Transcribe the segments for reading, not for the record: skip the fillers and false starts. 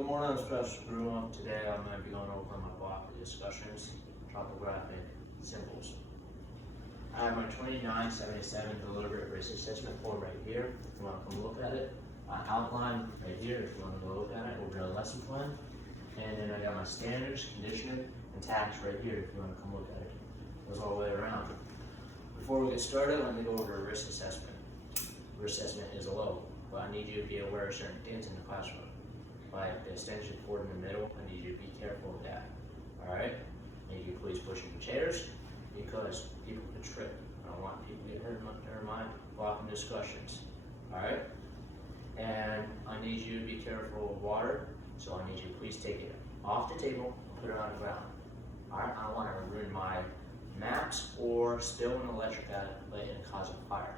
Good morning, SPC Greenwell. Today I'm going to be going over my block of discussions, topographic symbols. I have my 2977 deliberate risk assessment form right here. If you want to come look at it, outline right here if you want to go look at it over the lesson plan. And then I got my standards, conditioning, and tax right here if you want to come look at it. It goes all the way around. Before we get started, let me go over risk assessment. Risk assessment is low, but I need you to be aware of certain things in the classroom. Like the extension cord in the middle, I need you to be careful of that. Alright? I need you to please push your chairs because people can trip. I don't want people to get hurt in my blocking discussions. Alright? And I need you to be careful of water, so I need you to please take it off the table and put it on the ground. Alright? I don't want to ruin my maps or spill an electric outlet and cause a fire.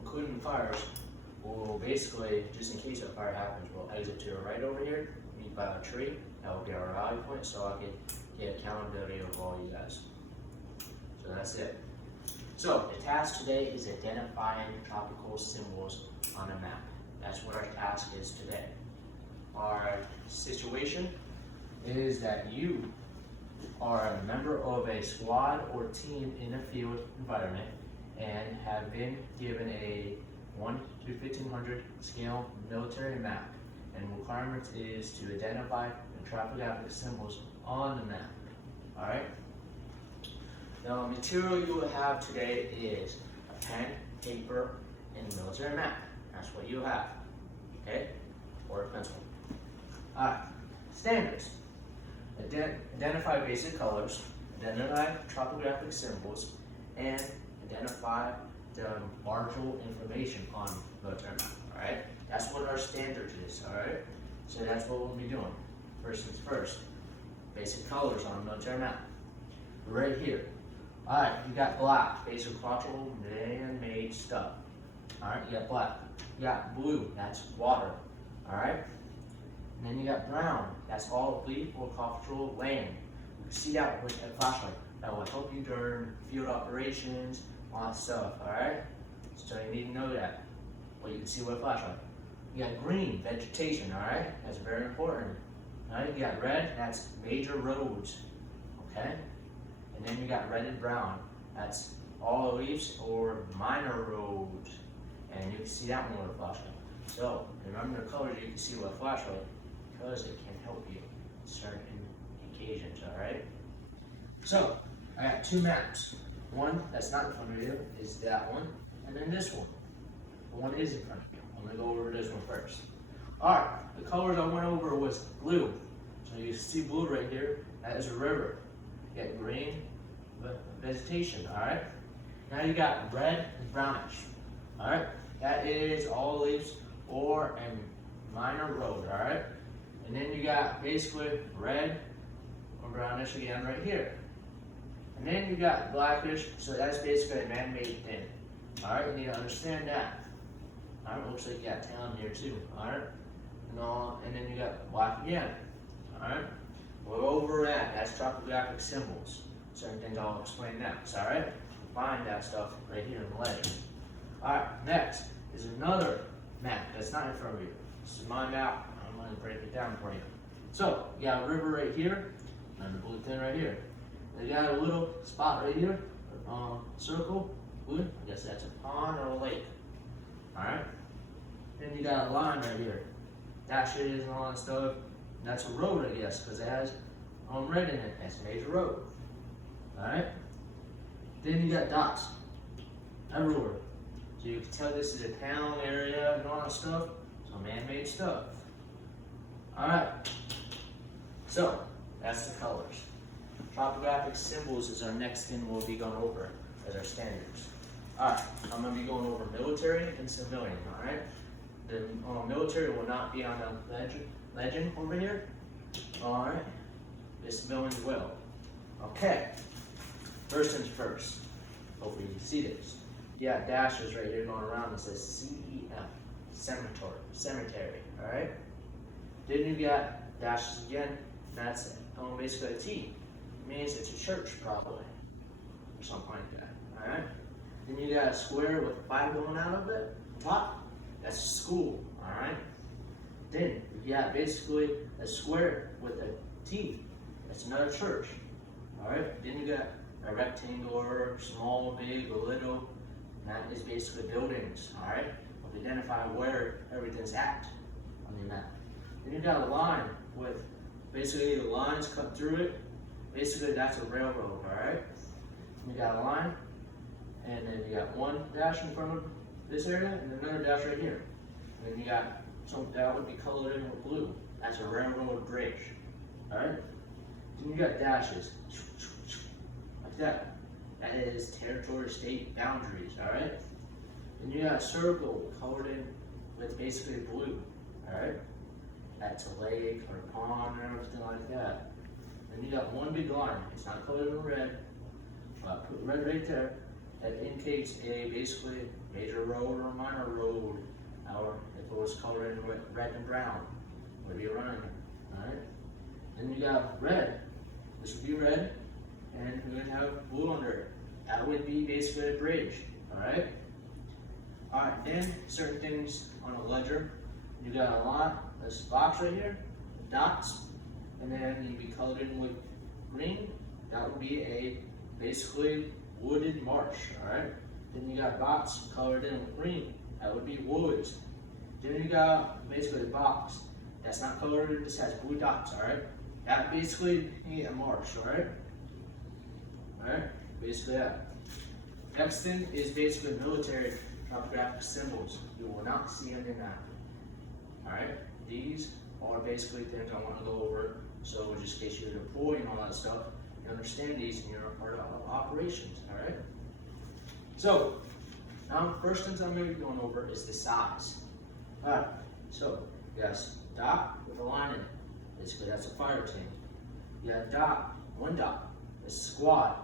Including fires, we'll basically, just in case a fire happens, we'll exit to the right over here, meet by a tree. That will be our rally point, so I can get accountability of all you guys. So that's it. So the task today is identifying tropical symbols on a map. That's what our task is today. Our situation is that you are a member of a squad or team in a field environment and have been given a 1 to 1500 scale military map, and the requirement is to identify the topographic symbols on the map. Alright? Now the material you will have today is a pen, paper, and a military map. That's what you have. Okay? Or a pencil. Alright. Standards. Identify basic colors, identify topographic symbols, and identify the marginal information on military map. Alright? That's what our standard is, alright? So that's what we'll be doing. First things first. Basic colors on a military map. Right here. Alright, you got black, basic cultural man-made stuff. Alright, you got black. You got blue, that's water. Alright? And then you got brown, that's all leaf or cultural land. You can see that with a flashlight. That will help you during field operations, all that stuff, alright? So you need to know that. Well, you can see with a flashlight. You got green, vegetation, alright? That's very important. Alright, you got red, that's major roads, okay? And then you got red and brown, that's all leaves or minor roads. And you can see that one with a flashlight. So, remember the colors you can see with a flashlight because it can help you in certain occasions, alright? So, I got two maps. One that's not in front of you is that one, and then this one. The one is in front of you. I'm gonna go over this one first. Alright, the colors I went over was blue. So you see blue right here, that is a river. You got green, vegetation, alright? Now you got red and brownish. Alright, that is all leaves or a minor road, alright? And then you got basically red or brownish again right here. And then you got blackish, so that's basically a man-made thing. Alright, you need to understand that. Alright, looks like you got town here too. Alright? And then you got black again. Alright? We're over that's topographic symbols. Certain things I'll explain next, alright? Find that stuff right here in the letter. Alright, next is another map that's not in front of you. This is my map. I'm going to break it down for you. So, you got a river right here, and the blue thing right here. They got a little spot right here, circle, blue. I guess that's a pond or a lake. Alright? Then you got a line right here. Dashes and all that stuff. And that's a road, I guess, because it has red in it. That's a major road. Alright? Then you got dots everywhere. So you can tell this is a town area and all that stuff. So man-made stuff. Alright. So, that's the colors. Topographic symbols is our next thing we'll be going over as our standards. Alright, I'm going to be going over military and civilian, alright? The military will not be on the legend over here. Alright, the civilians will. Okay, first things first. Hopefully you can see this. You got dashes right here going around that says CEM, cemetery, alright? Then you got dashes again, that's basically a T. Means it's a church probably, or something like that, alright? Then you got a square with 5 going out of it, top, that's a school, alright? Then you got basically a square with a T. That's another church. Alright, then you got a rectangular, small, big, a little. And that is basically buildings. Alright, we identify where everything's at on the map. Then you got a line with basically the lines cut through it. Basically, that's a railroad. Alright, you got a line, and then you got one dash in front of this area, and another dash right here. And then you got something that would be colored in with blue. That's a railroad bridge. Alright? Then you got dashes. Like that. That is territory state boundaries. Alright? Then you got a circle colored in with basically blue. Alright? That's a lake or a pond or everything like that. Then you got one big line. It's not colored in red. Put red right there. That indicates a basically major road or minor road. Or if it was colored in with red and brown, would be running. Alright? Then you got red. This would be red, and we're gonna have blue under it. That would be basically a bridge. Alright? Alright, then certain things on a ledger. You got a lot, this box right here, dots, and then you'd be colored in with green. That would be a basically wooded marsh. Alright? Then you got dots colored in with green. That would be woods. Then you got basically a box that's not colored, it just has blue dots, alright? That basically be a marsh, alright? Alright, basically that. Next thing is basically military topographic symbols. You will not see them in that. Alright, these are basically things I want to go over, so just in case you're deployed and all that stuff, you understand these and you're a part of operations, alright? So, now, first things I'm going to be going over is the size. Alright, so yes, dot with a line in it. Basically, that's a fire team. You got a dot, one dot, a squad.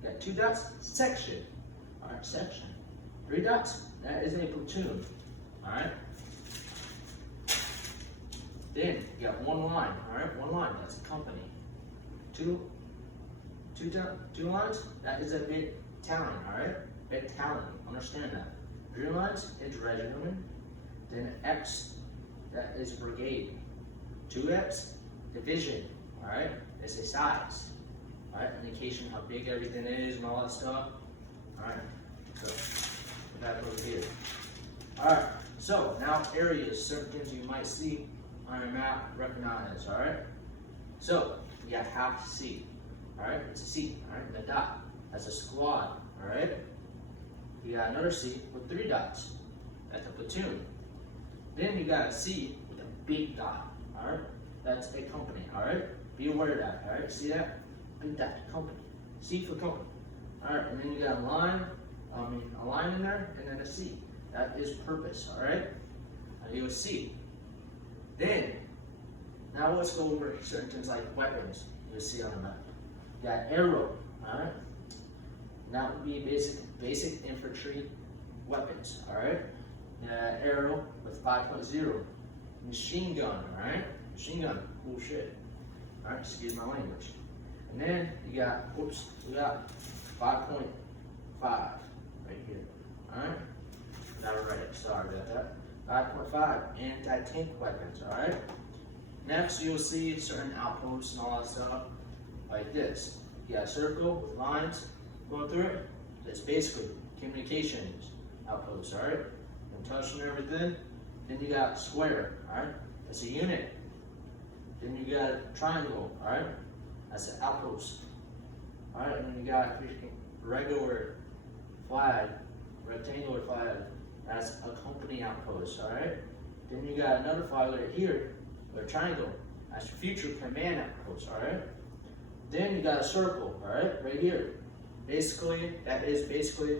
You got two dots, section. Alright, section. Three dots, that is a platoon. Alright. Then you got one line. Alright, one line, that's a company. Two lines, that is a battalion. Alright. Battalion, understand that. 3 lines, it's regiment. Then X, that is brigade. 2X, division. Alright, it's a size. Alright, indication how big everything is and all that stuff. Alright, so back over here. Alright, so now areas, certain things you might see on your map, recognize. Alright, so you got half C. Alright, it's a C. Alright, the dot, that's a squad. Alright. You got another C with 3 dots. That's a platoon. Then you got a C with a big dot. Alright? That's a company. Alright? Be aware of that. Alright? See that? Big dot, company. C for company. Alright, and then you got a line in there, and then a C. That is purpose. Alright? Now you a C. Then, now let's go over certain things like weapons. You'll see on the map. You got arrow. Alright? That would be basic infantry weapons, alright? Arrow with 5.0. Machine gun, alright? Machine gun, cool shit. Alright, excuse my language. And then you got, we got 5.5 right here, alright? Not right, sorry about that. 5.5 anti-tank weapons, alright? Next, you'll see certain outposts and all that stuff, like this. You got a circle with lines going through it. It's basically communications outposts, alright? And touching everything. Then you got square, alright? That's a unit. Then you got a triangle, alright? That's an outpost. Alright, and then you got regular flag, rectangular flag. That's a company outpost, alright? Then you got another flag right here, or a triangle. That's future command outpost, alright? Then you got a circle, alright, right here. Basically, that is basically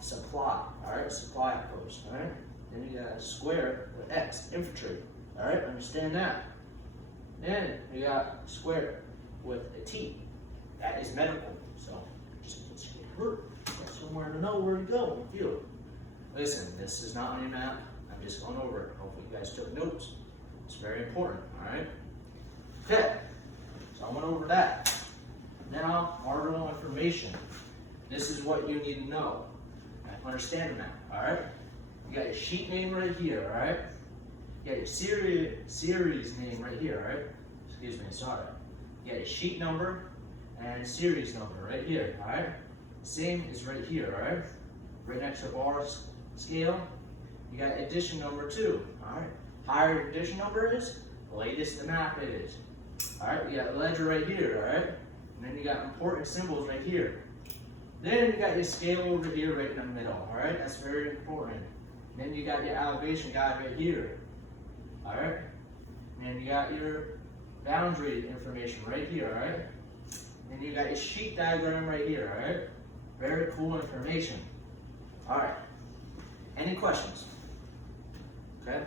supply, alright, supply outpost, alright? Then you got a square with X, infantry, alright, understand that. Then you got square with a T, that is medical, so just in case you get hurt, you got somewhere to know where to go and feel it. Listen, this is not on your map, I'm just going over it. Hopefully you guys took notes. It's very important, alright? Okay, so I went over that. Now, article information. This is what you need to know. Understand the map, alright? You got your sheet name right here, alright? You got your series name right here, all right? Excuse me, sorry. You got your sheet number and series number right here, all right? Same is right here, all right? Right next to bar scale, you got edition number 2, all right? Higher edition number is, the latest the map is. All right, you got ledger right here, all right? And then you got important symbols right here. Then you got your scale over here right in the middle, all right? That's very important. And then you got your elevation guide right here, all right? And then you got your boundary information right here, all right? And you got your sheet diagram right here, all right? Very cool information. All right, any questions? Okay.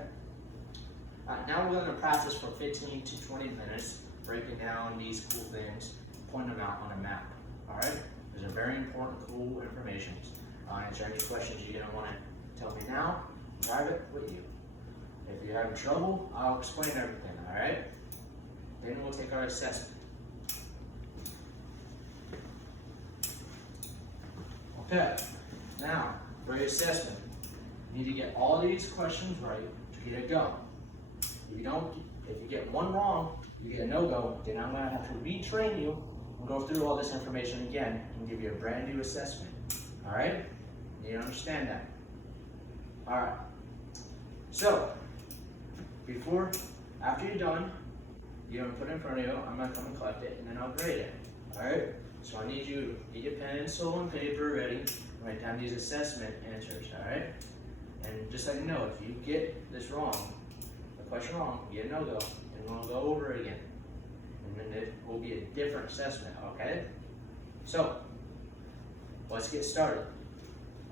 All right, now we're gonna practice for 15 to 20 minutes, breaking down these cool things, pointing them out on a map, all right? These are very important, cool information. Answer any questions you're gonna wanna tell me now, grab it with you. If you're having trouble, I'll explain everything, all right? Then we'll take our assessment. Okay, now for your assessment, you need to get all these questions right to get a go. If you get one wrong, you get a no-go, then I'm gonna have to retrain you and go through all this information again and give you a brand new assessment. All right? You understand that? All right. So, after you're done, you're gonna put it in front of you, I'm gonna come and collect it, and then I'll grade it. All right? So I need you to get your pencil and paper ready, write down these assessment answers, all right? And just let you know, if you get this wrong, the question wrong, you get a no-go, and we'll go over it again. And then it will be a different assessment, okay? So, let's get started.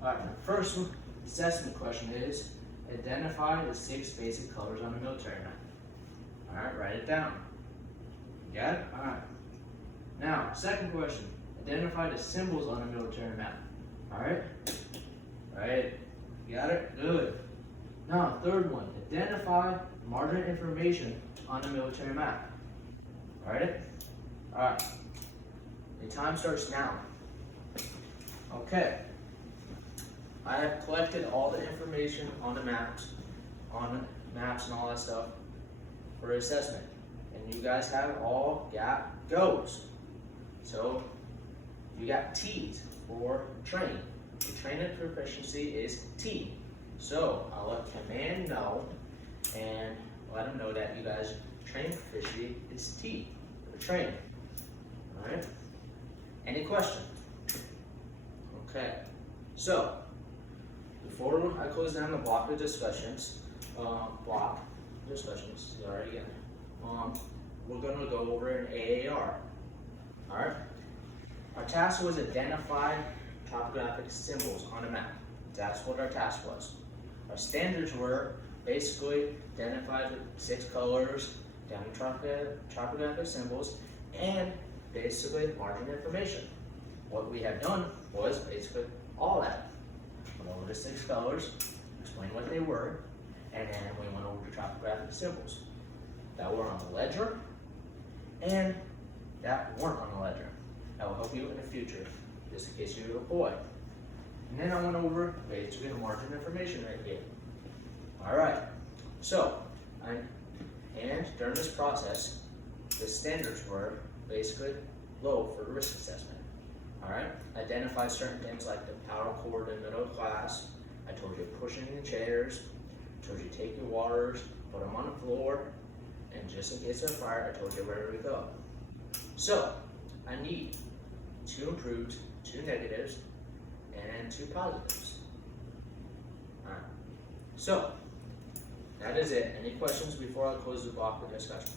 All right, the first assessment question is, identify the 6 basic colors on the military map. All right, write it down. You got it? All right. Now, second question, identify the symbols on the military map. All right? Right. You got it? Good. Now, third one, identify margin information on the military map. All right? All right. The time starts now. Okay. I have collected all the information on the maps and all that stuff for assessment. And you guys have all got goes. So, you got T's for train. The training proficiency is T. So, I'll let command know and let them know that you guys train proficiency is T for train. Alright? Any question? Okay. So, before I close down the block of discussions, sorry again, we're going to go over an AAR. Alright? Our task was identify topographic symbols on a map. That's what our task was. Our standards were basically identify the 6 colors, down topographic symbols, and basically margin information. What we have done was basically all that. Went over the 6 colors, explained what they were, and then we went over the topographic symbols that were on the ledger and that weren't on the ledger. That will help you in the future, just in case you're a boy. And then I went over basically the margin information right here. All right, so, and during this process, the standards were basically low for risk assessment. All right, identify certain things like the power cord in middle class. I told you pushing the chairs. I told you take your waters, put them on the floor, and just in case of fire, I told you where to go. So, I need 2 improved, 2 negatives, and 2 positives. All right, so that is it. Any questions before I close the block for discussion?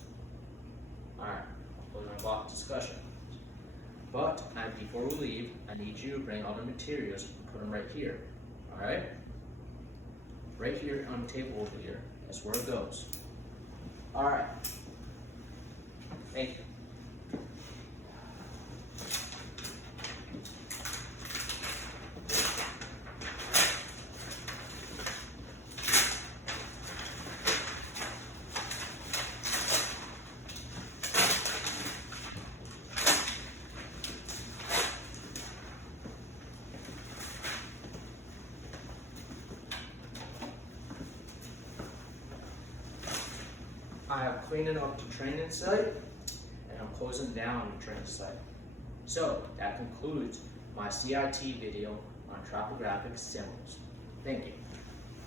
All right, I'll close my block discussion. But before we leave, I need you to bring all the materials and put them right here. All right? Right here on the table over here. That's where it goes. All right. Thank you. I have cleaning up the training site and I'm closing down the training site. So that concludes my CIT video on topographic symbols. Thank you.